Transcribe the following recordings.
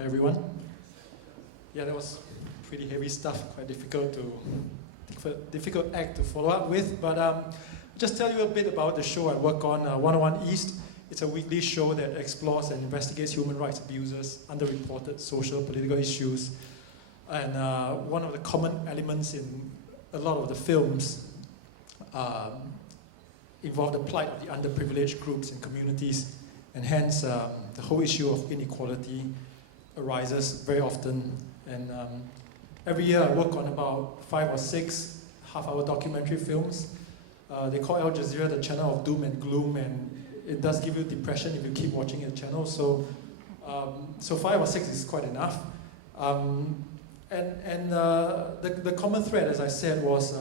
Hi everyone. Yeah, that was pretty heavy stuff, quite difficult act to follow up with, but just tell you a bit about the show I work on, 101 East. It's a weekly show that explores and investigates human rights abuses, underreported social, political issues, and one of the common elements in a lot of the films involve the plight of the underprivileged groups and communities, and hence the whole issue of inequality arises very often. And every year I work on about 5 or 6 half-hour documentary films. They call Al Jazeera the channel of doom and gloom, and it does give you depression if you keep watching the channel. So 5 or 6 is quite enough. The common thread, as I said, was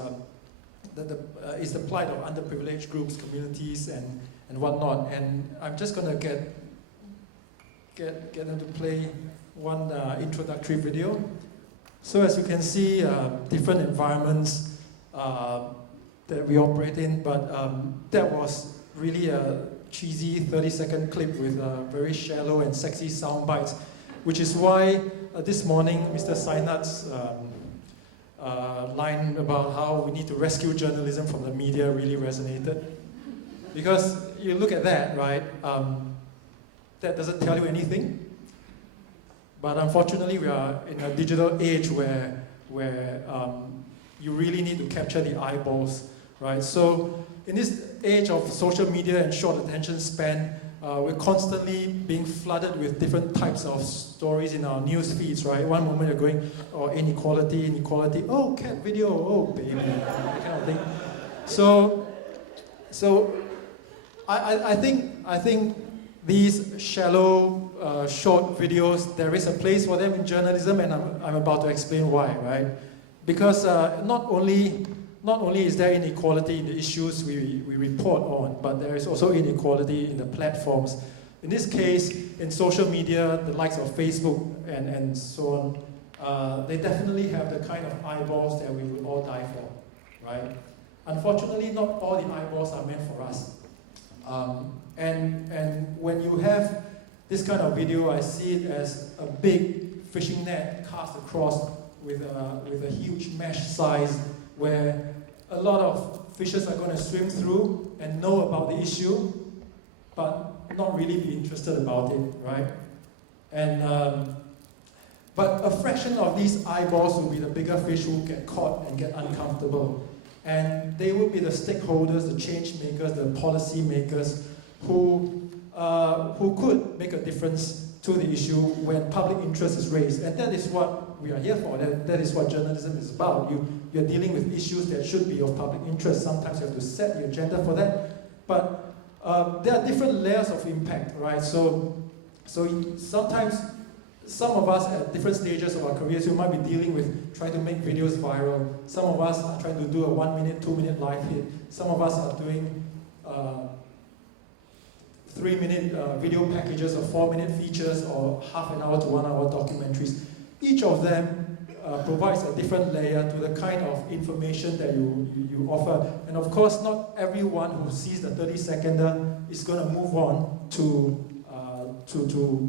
is the plight of underprivileged groups, communities, and whatnot. And I'm just going to get them to play one introductory video. So as you can see, different environments that we operate in, but that was really a cheesy 30-second clip with very shallow and sexy sound bites, which is why this morning Mr. Sainat's line about how we need to rescue journalism from the media really resonated. Because you look at that, right, that doesn't tell you anything. But unfortunately, we are in a digital age where you really need to capture the eyeballs, right? So in this age of social media and short attention span, we're constantly being flooded with different types of stories in our news feeds, right? One moment you're going, oh, inequality, oh, cat video, oh, baby, that kind of thing. So I think these shallow, short videos, there is a place for them in journalism, and I'm about to explain why, right? Because not only is there inequality in the issues we report on, but there is also inequality in the platforms. In this case, in social media, the likes of Facebook and so on, they definitely have the kind of eyeballs that we would all die for, right? Unfortunately, not all the eyeballs are meant for us. And when you have this kind of video, I see it as a big fishing net cast across with a huge mesh size where a lot of fishes are going to swim through and know about the issue, but not really be interested about it, right? And but a fraction of these eyeballs will be the bigger fish who get caught and get uncomfortable. And they will be the stakeholders, the change makers, the policy makers who could make a difference to the issue when public interest is raised. And that is what we are here for. That is what journalism is about. You're dealing with issues that should be of public interest. Sometimes you have to set the agenda for that. But there are different layers of impact, right? So sometimes some of us at different stages of our careers, we might be dealing with trying to make videos viral. Some of us are trying to do a 1-minute, 2-minute live hit. Some of us are doing 3-minute video packages or 4-minute features or half an hour to 1 hour documentaries. Each of them provides a different layer to the kind of information that you offer. And of course, not everyone who sees the 30-seconder is going to move on to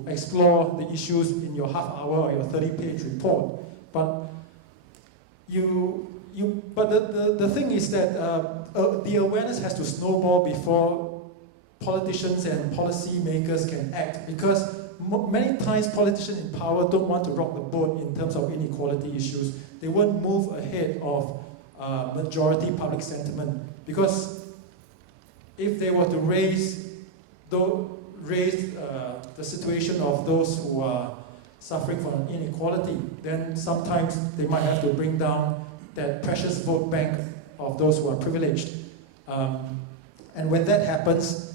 explore the issues in your half-hour or your 30-page report. But the thing is that the awareness has to snowball before politicians and policy makers can act, because many times politicians in power don't want to rock the boat in terms of inequality issues. They won't move ahead of majority public sentiment, because if they were to raise the situation of those who are suffering from inequality, then sometimes they might have to bring down that precious vote bank of those who are privileged. And when that happens,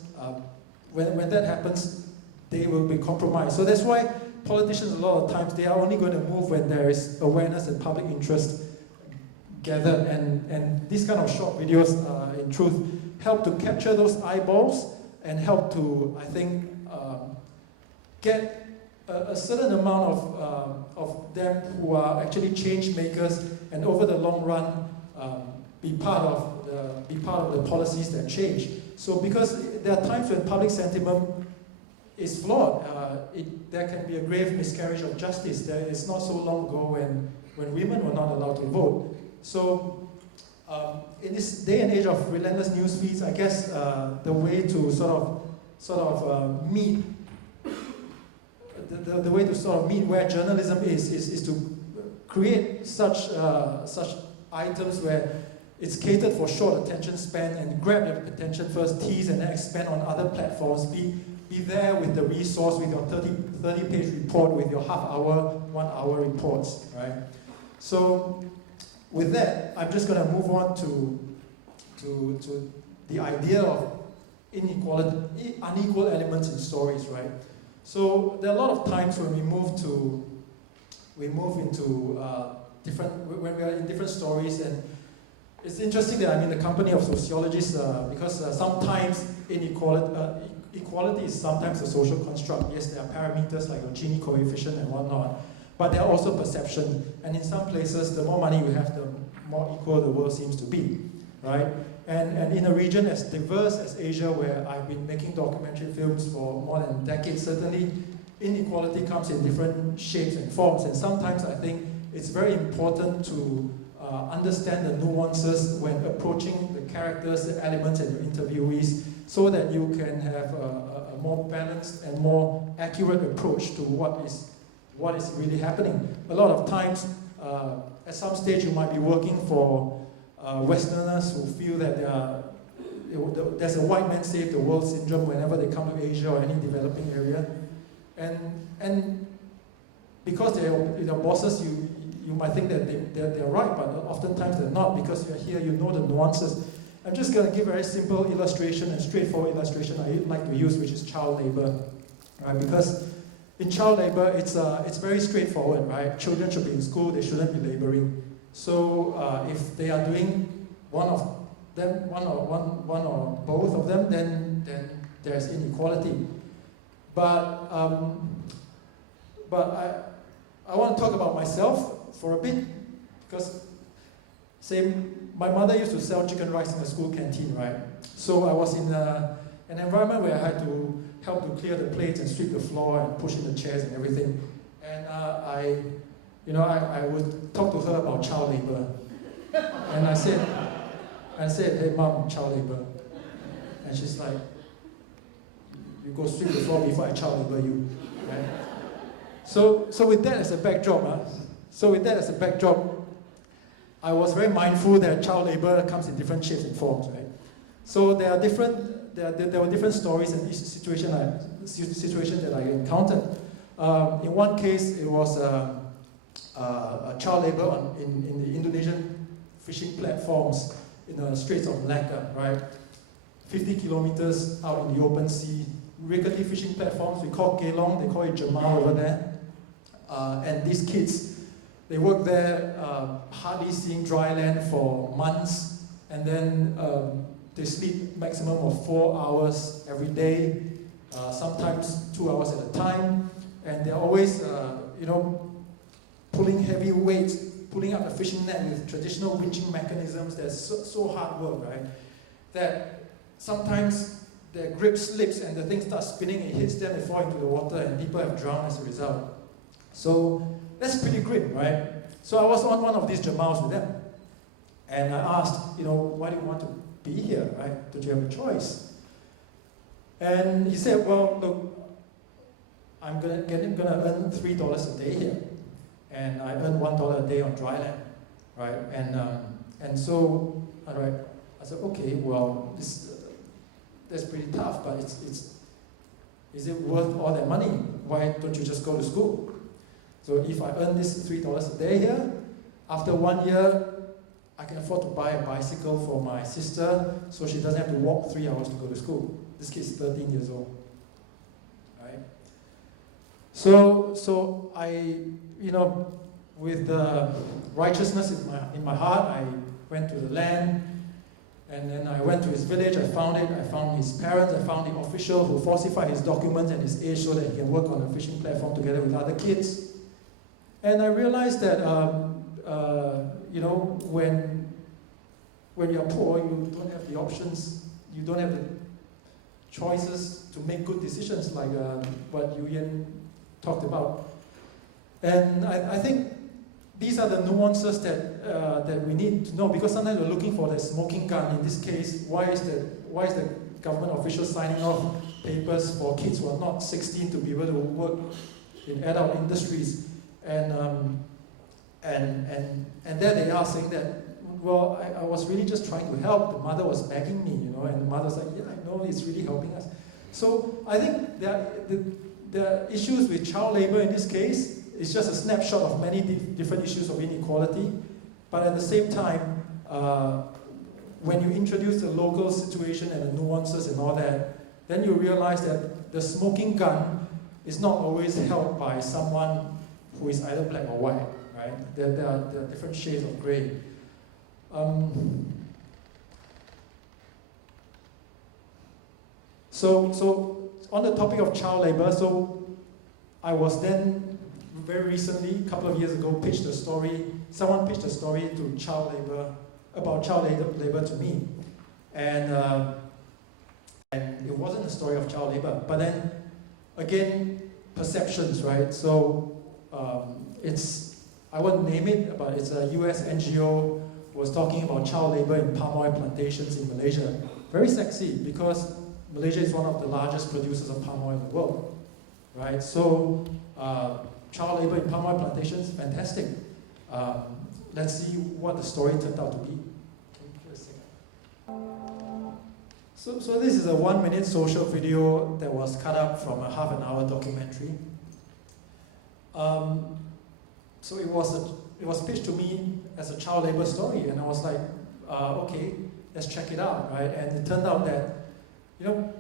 they will be compromised. So that's why politicians, a lot of times, they are only going to move when there is awareness and public interest gathered. And these kind of short videos, in truth, help to capture those eyeballs and help to, I think, get a certain amount of them who are actually change makers, and over the long run, be part of the policies that change. So because there are times when public sentiment is flawed. There can be a grave miscarriage of justice. It's not so long ago when women were not allowed to vote. So in this day and age of relentless news feeds, I guess the way to sort of meet the way to sort of meet where journalism is to create such items where it's catered for short attention span and grab your attention first, tease, and then expand on other platforms. Be there with the resource, with your 30-page report, with your half-hour, 1-hour reports, right? So with that, I'm just going to move on to the idea of inequality, unequal elements in stories, right? So there are a lot of times when we move into when we are in different stories, and it's interesting that I'm in the company of sociologists because sometimes equality is sometimes a social construct. Yes, there are parameters like your Gini coefficient and whatnot, but there are also perception. And in some places, the more money you have, the more equal the world seems to be, right? And in a region as diverse as Asia, where I've been making documentary films for more than a decade, certainly inequality comes in different shapes and forms. And sometimes I think it's very important to understand the nuances when approaching the characters, the elements, and the interviewees, so that you can have a more balanced and more accurate approach to what is really happening. A lot of times, at some stage, you might be working for Westerners who feel that there's a white man save the world syndrome whenever they come to Asia or any developing area, and because they're your bosses, you might think that they're right, but oftentimes they're not, because you're here, you know the nuances. I'm just going to give a very simple illustration and straightforward illustration I like to use, which is child labor, right? Because in child labor, it's very straightforward, right? Children should be in school, they shouldn't be laboring. So if they are doing one or both of them, then there's inequality. But I want to talk about myself for a bit, because my mother used to sell chicken rice in the school canteen, right? So I was in an environment where I had to help to clear the plates and sweep the floor and push in the chairs and everything. And I would talk to her about child labor. And I said, hey mom, child labor. And she's like, you go sweep the floor before I child labor you, right? So with that as a backdrop, I was very mindful that child labor comes in different shapes and forms, right? So there were different stories and situations that I encountered. In one case, it was a child labor in the Indonesian fishing platforms in the Straits of Malacca, right? 50 kilometers out in the open sea, rickety fishing platforms. We call kelong, they call it jamal over there. And these kids, they work there, hardly seeing dry land for months, and then they sleep maximum of 4 hours every day, sometimes 2 hours at a time, and they're always, pulling heavy weights, pulling up a fishing net with traditional winching mechanisms. That's so hard work, right? That sometimes their grip slips and the thing starts spinning, it hits them, they fall into the water, and people have drowned as a result. So that's pretty grim, right? So I was on one of these jamals with them, and I asked, why do you want to be here, right? Don't you have a choice? And he said, well, look, I'm gonna earn $3 a day here, and I earn $1 a day on dry land, right? And so, all right, I said, okay, well, that's pretty tough, but is it worth all that money? Why don't you just go to school? So if I earn this $3 a day here, after 1 year, I can afford to buy a bicycle for my sister, so she doesn't have to walk 3 hours to go to school. This kid's 13 years old, right? So I, with the righteousness in my heart, I went to the land, and then I went to his village. I found it. I found his parents. I found the official who falsified his documents and his age so that he can work on a fishing platform together with other kids. And I realized that, when you're poor, you don't have the options, you don't have the choices to make good decisions, like what Yu Yan talked about. And I think these are the nuances that we need to know, because sometimes we're looking for the smoking gun. In this case, why is the government official signing off papers for kids who are not 16 to be able to work in adult industries? And there they are saying that, well, I was really just trying to help. The mother was begging me, and the mother's like, yeah, I know, it's really helping us. So I think that the issues with child labor in this case is just a snapshot of many different issues of inequality. But at the same time, when you introduce the local situation and the nuances and all that, then you realize that the smoking gun is not always held by someone who is either black or white, right? There are different shades of gray. So on the topic of child labor, so I was then very recently, a couple of years ago, someone pitched a story to child labor, about child labor to me. And it wasn't a story of child labor, but then again, perceptions, right? So I won't name it, but it's a US NGO was talking about child labor in palm oil plantations in Malaysia. Very sexy, because Malaysia is one of the largest producers of palm oil in the world, right? So child labor in palm oil plantations, fantastic. Let's see what the story turned out to be. So this is a 1-minute social video that was cut up from a half-an-hour documentary. So it was pitched to me as a child labor story, and I was like, okay, let's check it out, right? And it turned out that,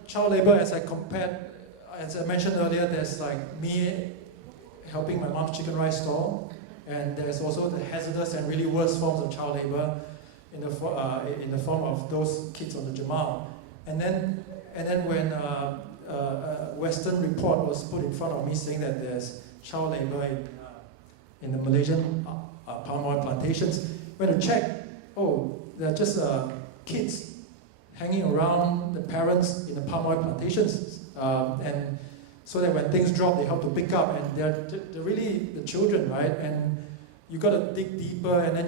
child labor, as I mentioned earlier, there's like me helping my mom's chicken rice stall, and there's also the hazardous and really worst forms of child labor in the form of those kids on the Jamal. And then when a Western report was put in front of me saying that there's child labor in the Malaysian palm oil plantations, went to check, they're just kids hanging around the parents in the palm oil plantations, and so that when things drop, they help to pick up, and they're really the children, right? And you got to dig deeper, and then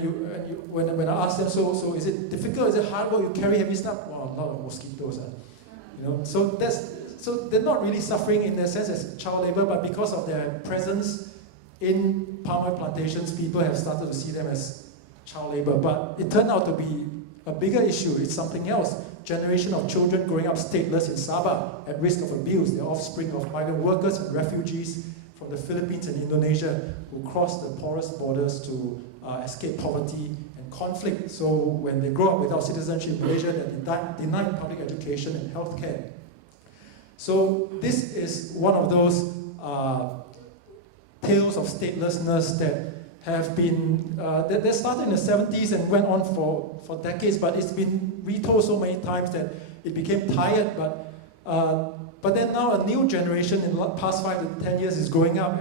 when I ask them, so is it difficult? Is it hard work? You carry heavy stuff? Well, a lot of mosquitoes, So they're not really suffering in the sense as child labor, but because of their presence in palm oil plantations, people have started to see them as child labor. But it turned out to be a bigger issue. It's something else. Generation of children growing up stateless in Sabah at risk of abuse. They're offspring of migrant workers and refugees from the Philippines and Indonesia who cross the porous borders to escape poverty and conflict. So when they grow up without citizenship in Malaysia, they're denied public education and healthcare. So this is one of those tales of statelessness that have been, they started in the 70s and went on for decades, but it's been retold so many times that it became tired. But then now a new generation in the past 5 to 10 years is growing up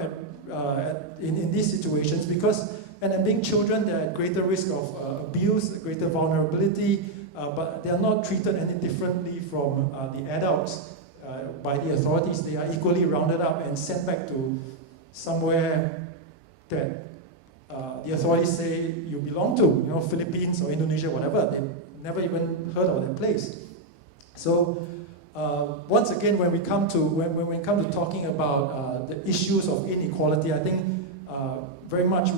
in these situations because, and being children, they're at greater risk of abuse, greater vulnerability, but they are not treated any differently from the adults by the authorities. They are equally rounded up and sent back to somewhere that the authorities say you belong to, Philippines or Indonesia, whatever. They've never even heard of that place. So once again, when we come to talking about the issues of inequality, I think very much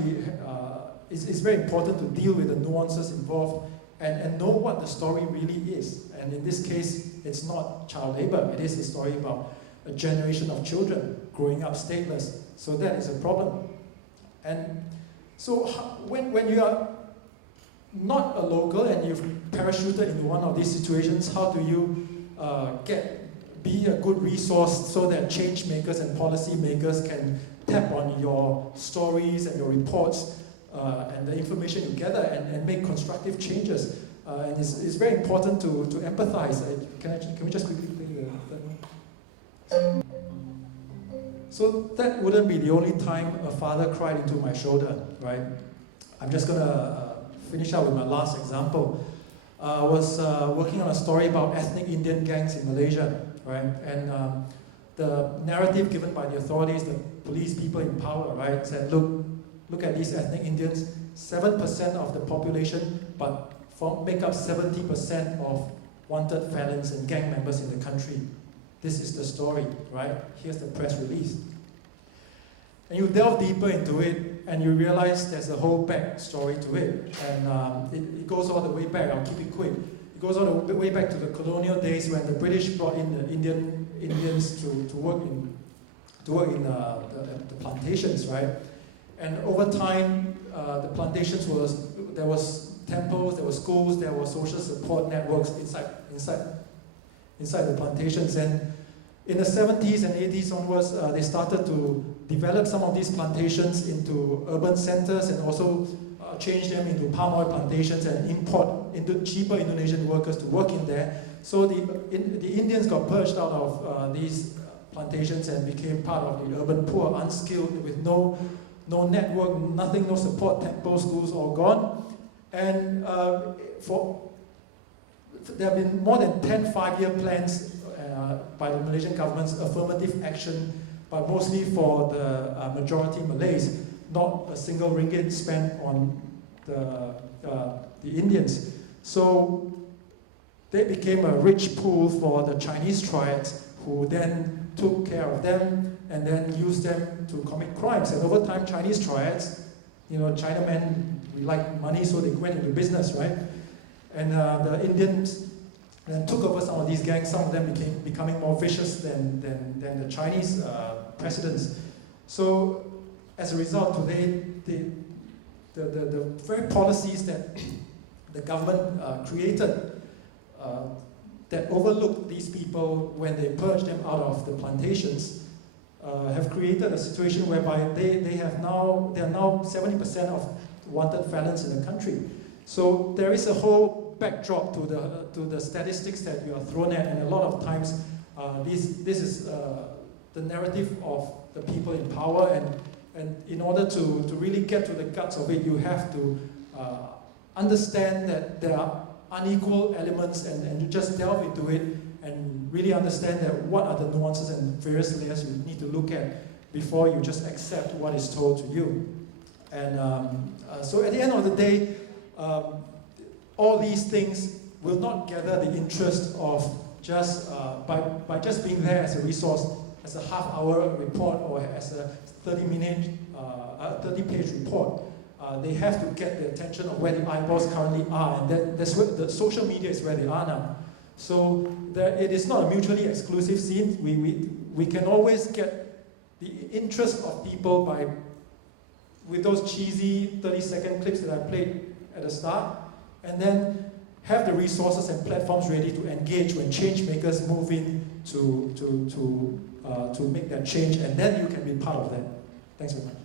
it's very important to deal with the nuances involved and know what the story really is. And in this case, it's not child labor. It is a story about a generation of children growing up stateless. So that is a problem. And so when you are not a local and you've parachuted into one of these situations, how do you be a good resource so that change makers and policy makers can tap on your stories and your reports and the information you gather and make constructive changes? And it's very important to empathize. Can we just quickly play that one? So that wouldn't be the only time a father cried into my shoulder, right? I'm just going to finish up with my last example. was working on a story about ethnic Indian gangs in Malaysia, right? And the narrative given by the authorities, the police people in power, right, said, look at these ethnic Indians, 7% of the population, but make up 70% of wanted felons and gang members in the country. This is the story, right? Here's the press release. And you delve deeper into it, and you realize there's a whole back story to it. And it goes all the way back. I'll keep it quick. It goes all the way back to the colonial days when the British brought in the Indians to work in the plantations, right? And over time, the plantations there was temples, there were schools, there were social support networks inside the plantations. And in the 70s and 80s onwards, they started to develop some of these plantations into urban centers and also change them into palm oil plantations and import into cheaper Indonesian workers to work in there. So the Indians got purged out of these plantations and became part of the urban poor, unskilled, with no network, nothing, no support, temples, schools, all gone. And there have been more than 10 5-year plans by the Malaysian government's affirmative action, but mostly for the majority Malays, not a single ringgit spent on the Indians. So they became a rich pool for the Chinese triads, who then took care of them and then used them to commit crimes. And over time, Chinese triads, Chinamen, we like money, so they went into business, right? And the Indians then took over some of these gangs. Some of them becoming more vicious than the Chinese presidents. So as a result, today, the very policies that the government created that overlooked these people when they purged them out of the plantations have created a situation whereby they are now 70% of wanted felons in the country. So there is a whole backdrop to the statistics that you are thrown at, and a lot of times this is the narrative of the people in power, and in order to really get to the guts of it, you have to understand that there are unequal elements, and you just delve into it and really understand that what are the nuances and various layers you need to look at before you just accept what is told to you. And so at the end of the day, all these things will not gather the interest of just by just being there as a resource, as a half-hour report or as a 30-page report. They have to get the attention of where the eyeballs currently are, and that's where the social media is where they are now. So it is not a mutually exclusive scene. We can always get the interest of people with those cheesy 30-second clips that I played at the start, and then have the resources and platforms ready to engage when change makers move in to make that change, and then you can be part of that. Thanks very much.